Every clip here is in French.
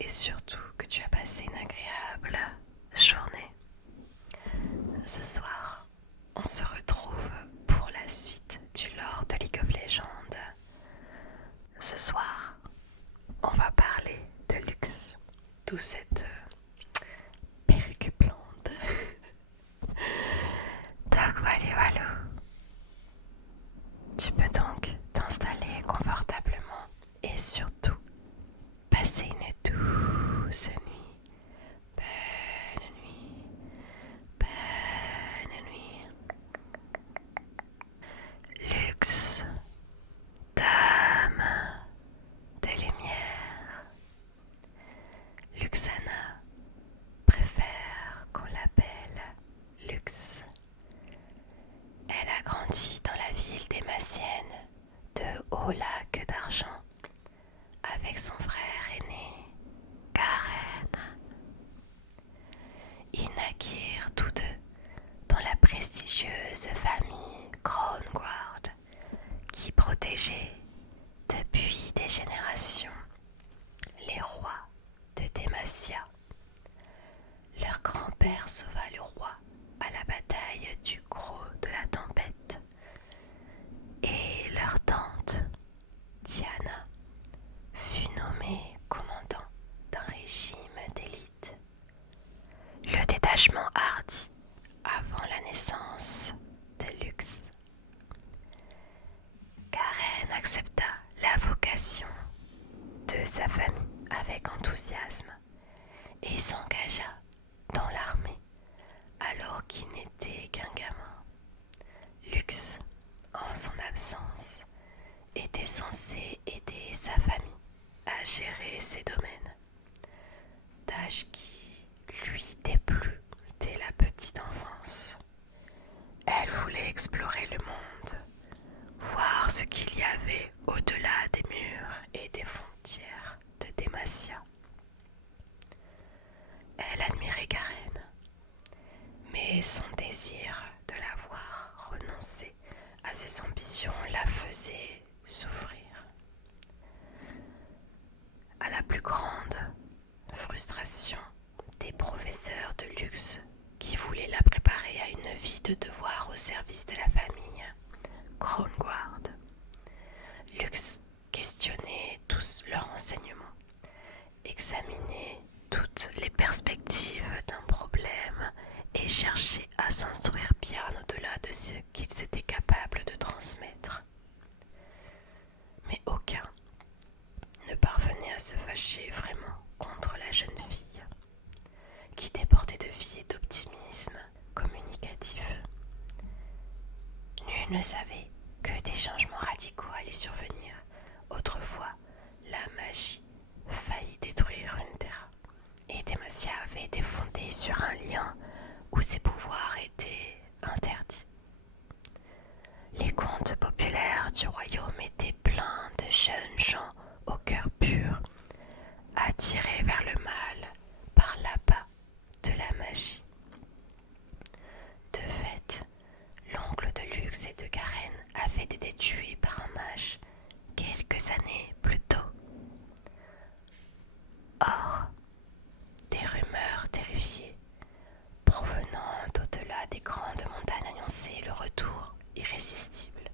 et surtout que tu as passé une agréable journée. Ce soir, on se retrouve pour la suite du lore de League of Legends. Ce soir, on va parler de Lux, d'où cette percuplante. Donc voilà. Tu peux donc t'installer confortablement et surtout passer une douce nuit. Bonne nuit. Bonne nuit. Lux, dame de lumière. Luxana préfère qu'on l'appelle Lux. Elle a grandi dans la ville démassienne de Haut-Lac d'Argent avec son frère aîné, Garen. Ils naquirent tous deux dans la prestigieuse famille Crownguard qui protégeait depuis des générations les rois de Demacia. Leur grand-père sauva le roi à la bataille du Gros de la Tempête et leur tante, Diana, fut nommée commandant d'un régime d'élite. Le détachement hardi avant la naissance de Lux. Garen accepta la vocation de sa famille avec enthousiasme et s'engagea dans l'armée alors qu'il n'était qu'un gamin. Lux, en son absence, était censé aider sa famille à gérer ses domaines, tâche qui lui déplut dès la petite enfance. Elle voulait explorer le monde, voir ce qu'il y avait au-delà des murs et des frontières de Demacia. Elle admirait Garen, mais son désir de la voir renoncer à ses ambitions la faisait souffrir. À la plus grande frustration des professeurs de luxe qui voulaient la préparer à une vie de devoir au service de la famille Crownguard. Lux questionnait tous leurs enseignements, examinait toutes les perspectives d'un problème et cherchait à s'instruire bien au-delà de ce qu'ils étaient capables de transmettre. Mais aucun ne parvenait à se fâcher vraiment contre la jeune fille, qui débordait de vie et d'optimisme communicatif. Nul ne savait que des changements radicaux allaient survenir. Autrefois, la magie faillit détruire Runeterra, et Demacia avait été fondée sur un lien où ses pouvoirs étaient interdits. Les contes populaires du royaume étaient pleins de jeunes gens au cœur pur, attirés vers le mal par l'appât de la magie. De fait, l'oncle de Lux et de Garen avait été tué par un mage quelques années plus tôt. Or, des rumeurs terrifiées provenant d'au-delà des grandes montagnes annonçaient le retour irrésistible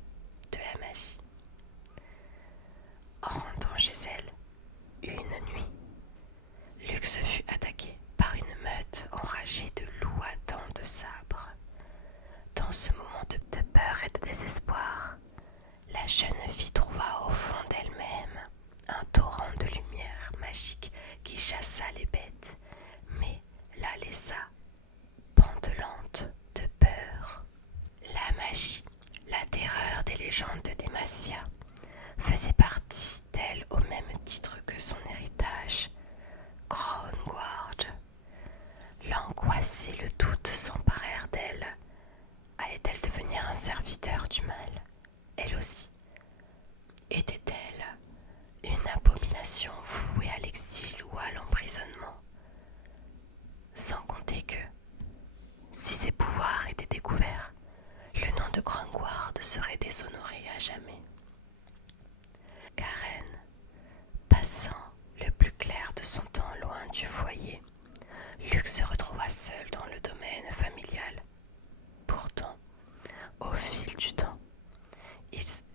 de la magie. En rentrant chez elle, une nuit, Lux fut attaqué par une meute enragée de loups à dents de sabre. Dans ce moment de peur et de désespoir, la jeune fille trouva au fond d'elle-même un torrent de lumière magique qui chassa les bêtes, mais la laissa pantelante de peur. La magie, la terreur des légendes de Demacia, faisait partie d'elle au même titre que son héritage, Crownguard. L'angoisse et le doute s'emparèrent d'elle. Allait-elle devenir un serviteur du mal, elle aussi? Était-elle une abomination vouée à l'exil ou à l'emprisonnement? Sans compter que, si ses pouvoirs étaient découverts, le nom de Crownguard serait déshonoré à jamais. Garen, passant le plus clair Lux se retrouva seul dans le domaine familial. Pourtant, au fil du temps,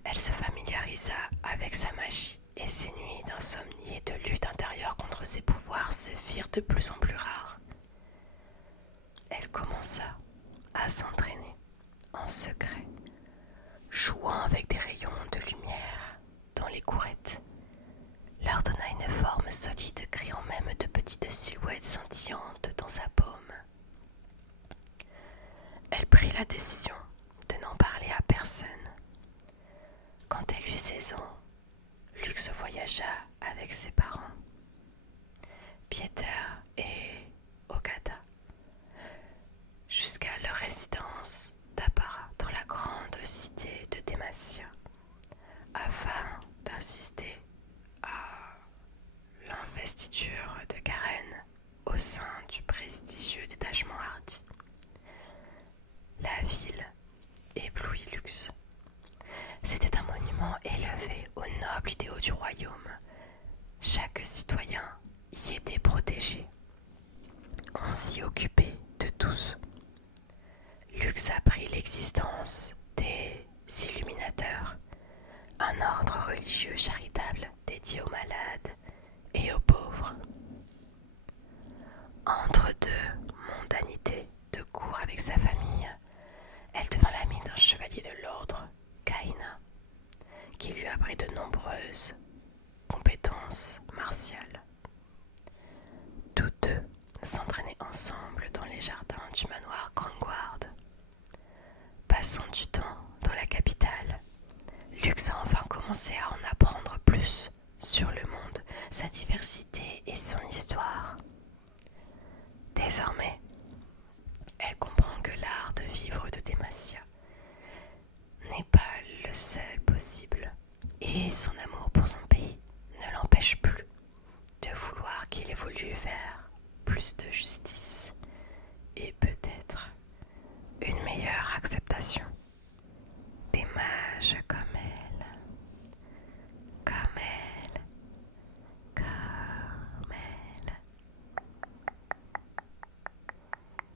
elle se familiarisa avec sa magie et ses nuits d'insomnie et de lutte intérieure contre ses pouvoirs se firent de plus en plus rares. Elle commença à s'entraîner en secret, jouant avec des rayons de lumière dans les courettes, leur donna une forme solide, créant même de petites silhouettes scintillantes dans sa paume. Elle prit la décision de n'en parler à personne. Quand elle eut 16 ans, Lux voyagea avec ses parents, Pieter et Ogata, jusqu'à leur résidence d'Apara dans la grande cité de Demacia, afin d'assister à l'investiture de Karen au sein du prestigieux détachement Hardy. La ville éblouit Lux. C'était un monument élevé aux nobles idéaux du royaume. Chaque citoyen y était protégé. On s'y occupait de tous. Lux apprit l'existence des Illuminateurs, un ordre religieux charitable dédié aux malades et aux pauvres. Entre deux mondanités de cour avec sa famille, elle devint l'amie d'un chevalier de l'ordre, Kaina, qui lui apprit de nombreuses compétences martiales. Tous deux s'entraînaient ensemble dans les jardins du manoir Krongward. Passant du temps dans la capitale, Lux a enfin commencé à en apprendre plus sur le monde, sa diversité et son histoire. Désormais, elle comprend que l'art de vivre de Demacia n'est pas le seul possible, et son amour pour son pays ne l'empêche plus de vouloir qu'il évolue vers plus de justice.